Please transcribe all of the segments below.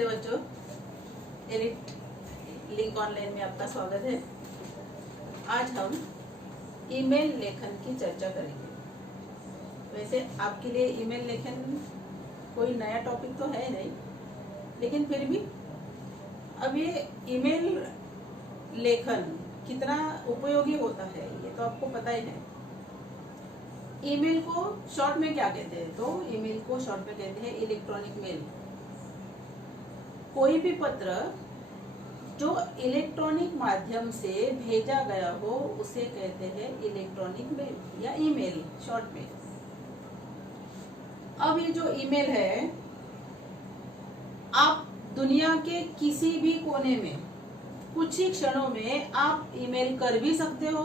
नमस्ते बच्चों, elite link online में आपका स्वागत है। आज हम ईमेल लेखन की चर्चा करेंगे। वैसे आपके लिए ईमेल लेखन कोई नया टॉपिक तो है नहीं, लेकिन फिर भी अब ये ईमेल लेखन कितना उपयोगी होता है ये तो आपको पता ही है। ईमेल को शॉर्ट में क्या कहते हैं? तो ईमेल को शॉर्ट में कहते हैं इलेक्ट्रॉनिक मेल। कोई भी पत्र जो इलेक्ट्रॉनिक माध्यम से भेजा गया हो उसे कहते हैं इलेक्ट्रॉनिक मेल या ईमेल शॉर्ट में। अब ये जो ईमेल है, आप दुनिया के किसी भी कोने में कुछ ही क्षणों में आप ईमेल कर भी सकते हो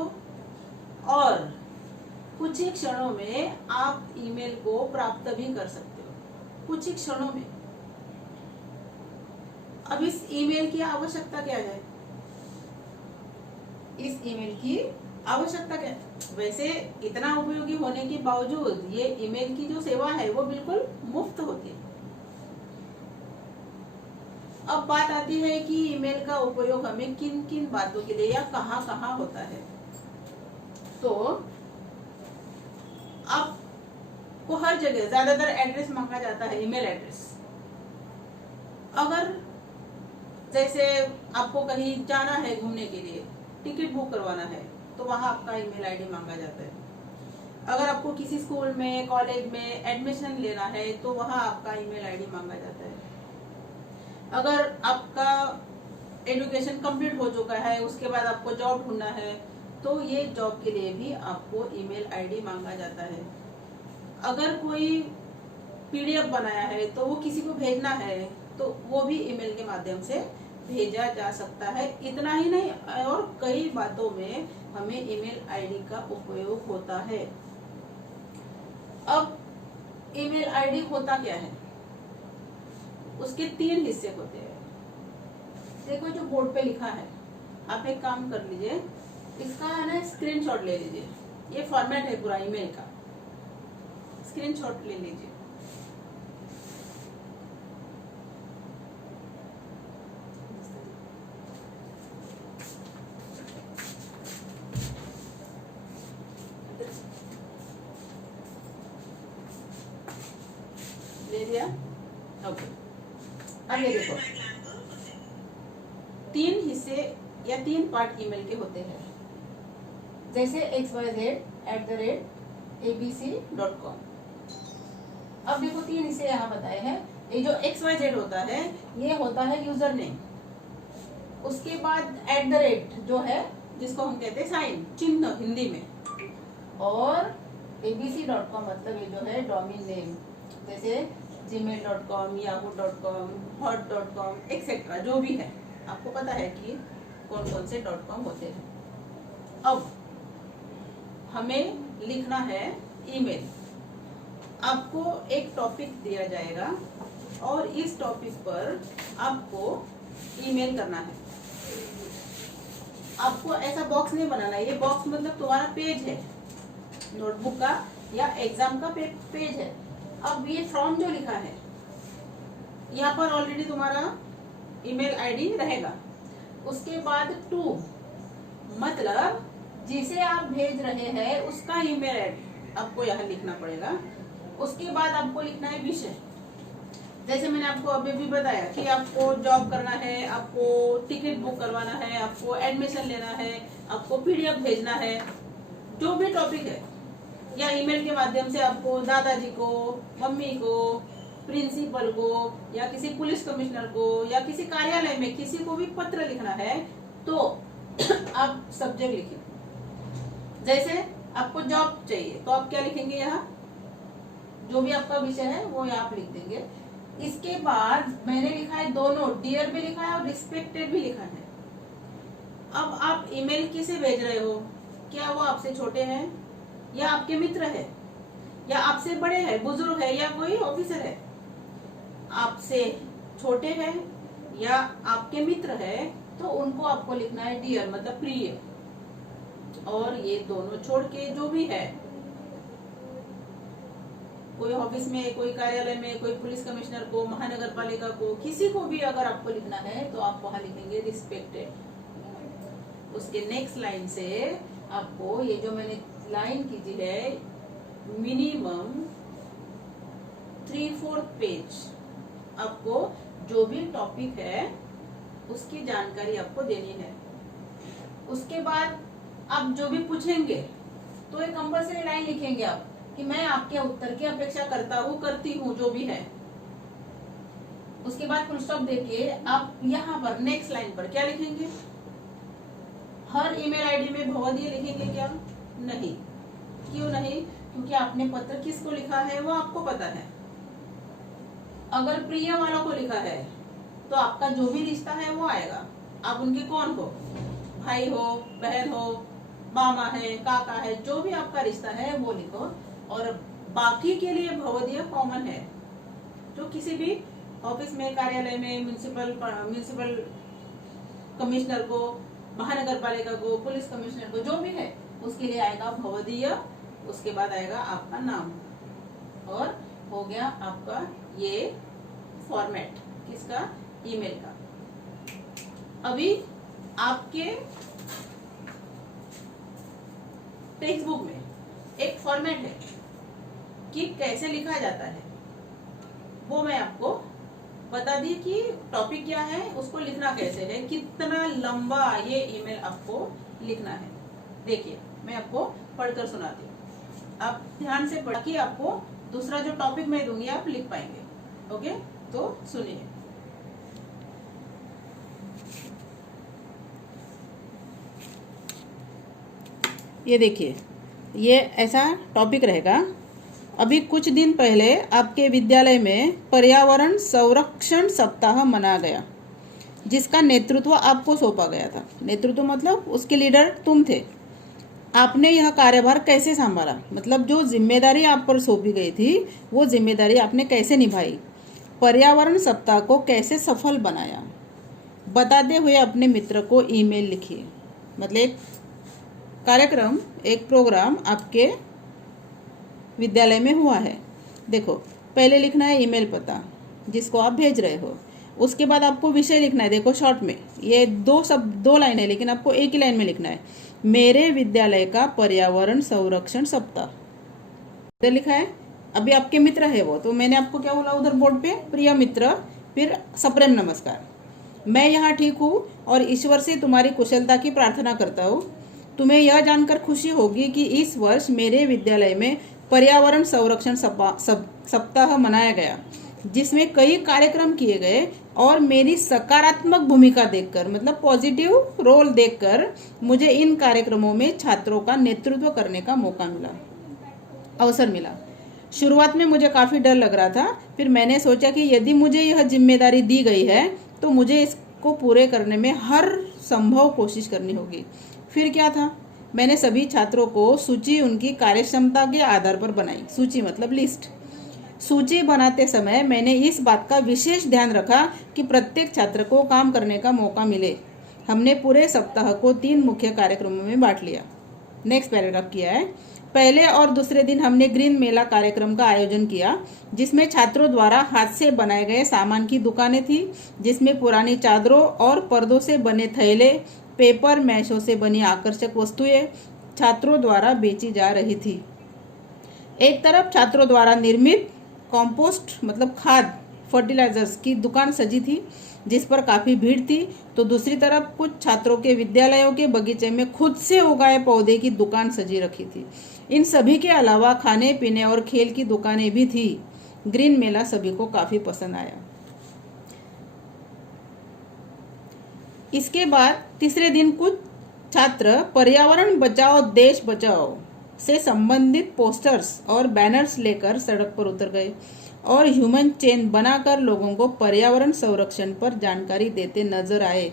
और कुछ ही क्षणों में आप ईमेल को प्राप्त भी कर सकते हो, कुछ ही क्षणों में। अब इस ईमेल की आवश्यकता क्या है? इस ईमेल की आवश्यकता क्या है? वैसे इतना उपयोगी होने के बावजूद ये ईमेल की जो सेवा है वो बिल्कुल मुफ्त होती है। अब बात आती है कि ईमेल का उपयोग हमें किन किन बातों के लिए या कहाँ कहाँ होता है। तो आपको हर जगह ज्यादातर एड्रेस मांगा जाता है, ईमेल एड्रेस। अगर जैसे आपको कहीं जाना है घूमने के लिए, टिकट बुक करवाना है, तो वहां आपका ईमेल आईडी मांगा जाता है। अगर आपको किसी स्कूल में, कॉलेज में एडमिशन लेना है तो वहां आपका ईमेल आईडी मांगा जाता है। अगर आपका एजुकेशन कंप्लीट हो चुका है, उसके बाद आपको जॉब ढूंढना है, तो ये जॉब के लिए भी आपको ईमेल आईडी मांगा जाता है। अगर कोई पीडीएफ बनाया है तो वो किसी को भेजना है तो वो भी ईमेल के माध्यम से भेजा जा सकता है। इतना ही नहीं, और कई बातों में हमें ईमेल आईडी का उपयोग होता है। अब ईमेल आईडी होता क्या है? उसके 3 हिस्से होते हैं। देखो जो बोर्ड पे लिखा है, आप एक काम कर लीजिए, इसका है ना स्क्रीनशॉट ले लीजिए। ये फॉर्मेट है पूरा ईमेल का, स्क्रीनशॉट ले लीजिए। ले लिया? ओके। अब ये देखो, 3 हिस्से या 3 पार्ट ईमेल के होते हैं। जैसे xyz@abc.com। अब देखो 3 हिस्से यहाँ बताए हैं। ये जो xyz होता है ये होता है यूजर नेम। उसके बाद @ जो है, जिसको हम कहते हैं साइन, चिन्ह हिंदी में। और abc.com मतलब ये जो है डोमेन नेम, जैसे gmail.com, yahoo.com, hot.com एक्सेट्रा जो भी है। आपको पता है कि कौन कौन से .com होते हैं। अब हमें लिखना है ईमेल। आपको एक टॉपिक दिया जाएगा और इस टॉपिक पर आपको ईमेल करना है। आपको ऐसा बॉक्स नहीं बनाना है। ये बॉक्स मतलब तुम्हारा पेज है, नोटबुक का या एग्जाम का पेज है। अब ये फ्रॉम जो लिखा है, यहाँ पर ऑलरेडी तुम्हारा ईमेल आईडी रहेगा। उसके बाद टू मतलब जिसे आप भेज रहे हैं उसका ईमेल आईडी आपको यहाँ लिखना पड़ेगा। उसके बाद आपको लिखना है विषय। जैसे मैंने आपको अभी भी बताया कि आपको जॉब करना है, आपको टिकट बुक करवाना है, आपको एडमिशन लेना है, आपको पीडीएफ भेजना है, जो भी टॉपिक है, या ईमेल के माध्यम से आपको दादाजी को, मम्मी को, प्रिंसिपल को, या किसी पुलिस कमिश्नर को, या किसी कार्यालय में किसी को भी पत्र लिखना है, तो आप सब्जेक्ट लिखिए। जैसे आपको जॉब चाहिए तो आप क्या लिखेंगे? यहाँ जो भी आपका विषय है वो यहाँ आप लिख देंगे। इसके बाद मैंने लिखा है दोनों, डियर भी लिखा है और रिस्पेक्टेड भी लिखा है। अब आप ईमेल किसे भेज रहे हो? क्या वो आपसे छोटे हैं, या आपके मित्र है, या आपसे बड़े हैं, बुजुर्ग है, या कोई ऑफिसर है? आपसे छोटे हैं या आपके मित्र है तो उनको आपको लिखना है डियर मतलब प्रिय। और ये दोनों छोड़ के जो भी है कोई ऑफिस में, कोई कार्यालय में, कोई पुलिस कमिश्नर को, महानगर पालिका को, किसी को भी अगर आपको लिखना है तो आप वहां लिखेंगे रिस्पेक्टेड। उसके नेक्स्ट लाइन से आपको ये जो मैंने लाइन कीजी है, मिनिमम 3/4 पेज आपको जो भी टॉपिक है उसकी जानकारी आपको देनी है। उसके बाद आप जो भी पूछेंगे तो एक कंपल्सरी लाइन लिखेंगे आप कि मैं आपके उत्तर की अपेक्षा करता हूँ, करती हूँ, जो भी है। उसके बाद फुल स्टॉप देके आप यहाँ पर नेक्स्ट लाइन पर क्या लिखेंगे? हर ईमेल आईडी में भवदीय लिखेंगे क्या? नहीं। क्यों नहीं? क्योंकि आपने पत्र किसको लिखा है वो आपको पता है। अगर प्रिय वालों को लिखा है तो आपका जो भी रिश्ता है वो आएगा। आप उनके कौन हो? भाई हो, बहन हो, मामा है, काका है, जो भी आपका रिश्ता है वो लिखो। और बाकी के लिए भवदीय कॉमन है, जो किसी भी ऑफिस में, कार्यालय में, म्युनिसिपल कमिश्नर को, महानगर पालिका को, पुलिस कमिश्नर को, जो भी है उसके लिए आएगा भवदीय। उसके बाद आएगा आपका नाम और हो गया आपका ये फॉर्मेट किसका? ईमेल का। अभी आपके टेक्स्ट बुक में एक फॉर्मेट है कि कैसे लिखा जाता है, वो मैं आपको बता दी कि टॉपिक क्या है, उसको लिखना कैसे है, कितना लंबा ये ईमेल आपको लिखना है। देखिए मैं आपको पढ़कर सुनाती हूँ, आप ध्यान से पढ़ के आपको दूसरा जो टॉपिक मैं दूंगी आप लिख पाएंगे। ओके, तो सुनिए। ये देखिए, ये ऐसा टॉपिक रहेगा। अभी कुछ दिन पहले आपके विद्यालय में पर्यावरण संरक्षण सप्ताह मनाया गया, जिसका नेतृत्व आपको सौंपा गया था। नेतृत्व मतलब उसके लीडर तुम थे। आपने यह कार्यभार कैसे संभाला? मतलब जो जिम्मेदारी आप पर सौंपी गई थी वो जिम्मेदारी आपने कैसे निभाई? पर्यावरण सप्ताह को कैसे सफल बनाया? बताते हुए अपने मित्र को ईमेल लिखिए। मतलब एक कार्यक्रम, एक प्रोग्राम आपके विद्यालय में हुआ है। देखो, पहले लिखना है ईमेल पता जिसको आप भेज रहे हो। उसके बाद आपको विषय लिखना है। देखो शॉर्ट में ये दो लाइन है, लेकिन आपको एक ही लाइन में लिखना है, मेरे विद्यालय का पर्यावरण संरक्षण सप्ताह। इधर लिखा है। अभी आपके मित्र है वो, तो मैंने आपको क्या बोला उधर बोर्ड पे? प्रिय मित्र, फिर सप्रेम नमस्कार। मैं यहाँ ठीक हूँ और ईश्वर से तुम्हारी कुशलता की प्रार्थना करता हूँ। तुम्हें यह जानकर खुशी होगी कि इस वर्ष मेरे विद्यालय में पर्यावरण संरक्षण सप्ताह मनाया गया, जिसमें कई कार्यक्रम किए गए और मेरी सकारात्मक भूमिका देखकर, मतलब पॉजिटिव रोल देखकर, मुझे इन कार्यक्रमों में छात्रों का नेतृत्व करने का अवसर मिला। शुरुआत में मुझे काफी डर लग रहा था, फिर मैंने सोचा कि यदि मुझे यह जिम्मेदारी दी गई है तो मुझे इसको पूरे करने में हर संभव कोशिश करनी होगी। फिर क्या था? मैंने सभी छात्रों को सूची उनकी कार्यक्षमता के आधार पर बनाई। सूची मतलब लिस्ट। सूची बनाते समय मैंने इस बात का विशेष ध्यान रखा कि प्रत्येक छात्र को काम करने का मौका मिले। हमने पूरे सप्ताह को 3 मुख्य कार्यक्रमों में बांट लिया। नेक्स्ट पैराग्राफ किया है। पहले और दूसरे दिन हमने ग्रीन मेला कार्यक्रम का आयोजन किया, जिसमें छात्रों द्वारा हाथ से बनाए गए सामान की दुकानें थी, जिसमें पुरानी चादरों और पर्दों से बने थैले, पेपर मैशों से बनी आकर्षक वस्तुएं छात्रों द्वारा बेची जा रही थी। एक तरफ छात्रों द्वारा निर्मित कंपोस्ट मतलब खाद, फर्टिलाइजर्स की दुकान सजी थी, जिस पर काफी भीड़ थी, तो दूसरी तरफ कुछ छात्रों के विद्यालयों के बगीचे में खुद से उगाए पौधे की दुकान सजी रखी थी। इन सभी के अलावा खाने पीने और खेल की दुकानें भी थी। ग्रीन मेला सभी को काफी पसंद आया। इसके बाद तीसरे दिन कुछ छात्र पर्यावरण बचाओ देश बचाओ से संबंधित पोस्टर्स और बैनर्स लेकर सड़क पर उतर गए और ह्यूमन चेन बनाकर लोगों को पर्यावरण संरक्षण पर जानकारी देते नजर आए।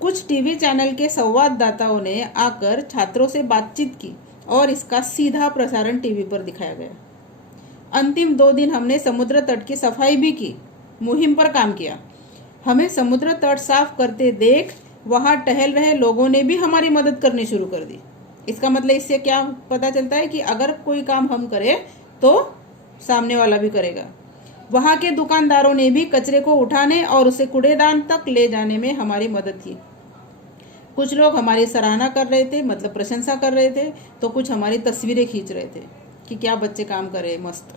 कुछ टीवी चैनल के संवाददाताओं ने आकर छात्रों से बातचीत की और इसका सीधा प्रसारण टीवी पर दिखाया गया। अंतिम 2 दिन हमने समुद्र तट की सफाई भी की, मुहिम पर काम किया। हमें समुद्र तट साफ करते देख वहां टहल रहे लोगों ने भी हमारी मदद करनी शुरू कर दी। इसका मतलब इससे क्या पता चलता है कि अगर कोई काम हम करें तो सामने वाला भी करेगा। वहां के दुकानदारों ने भी कचरे को उठाने और उसे कूड़ेदान तक ले जाने में हमारी मदद की। कुछ लोग हमारी सराहना कर रहे थे, मतलब प्रशंसा कर रहे थे, तो कुछ हमारी तस्वीरें खींच रहे थे कि क्या बच्चे काम कर रहे हैं, मस्त।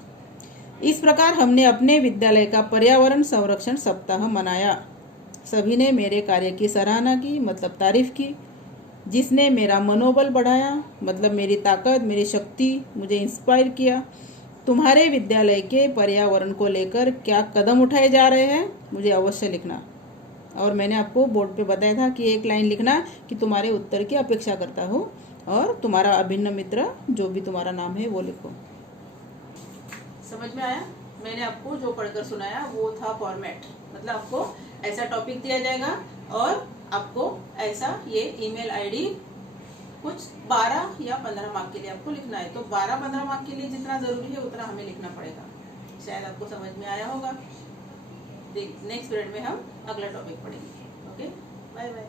इस प्रकार हमने अपने विद्यालय का पर्यावरण संरक्षण सप्ताह मनाया। सभी ने मेरे कार्य की सराहना की, मतलब तारीफ की, जिसने मेरा मनोबल बढ़ाया, मतलब मेरी ताकत, मेरी शक्ति, मुझे इंस्पायर किया। तुम्हारे विद्यालय के पर्यावरण को लेकर क्या कदम उठाए जा रहे हैं, मुझे अवश्य लिखना। और मैंने आपको बोर्ड पे बताया था कि एक लाइन लिखना कि तुम्हारे उत्तर की अपेक्षा करता हूँ, और तुम्हारा अभिन्न मित्र जो भी तुम्हारा नाम है वो लिखो। समझ में आया? मैंने आपको जो पढ़कर सुनाया वो था फॉर्मेट। मतलब आपको ऐसा टॉपिक दिया जाएगा और आपको ऐसा ये ईमेल आईडी कुछ 12 या 15 मार्क के लिए आपको लिखना है। तो 12-15 मार्क के लिए जितना जरूरी है उतना हमें लिखना पड़ेगा। शायद आपको समझ में आया होगा। नेक्स्ट पीरियड में हम अगला टॉपिक पढ़ेंगे। Okay, bye bye.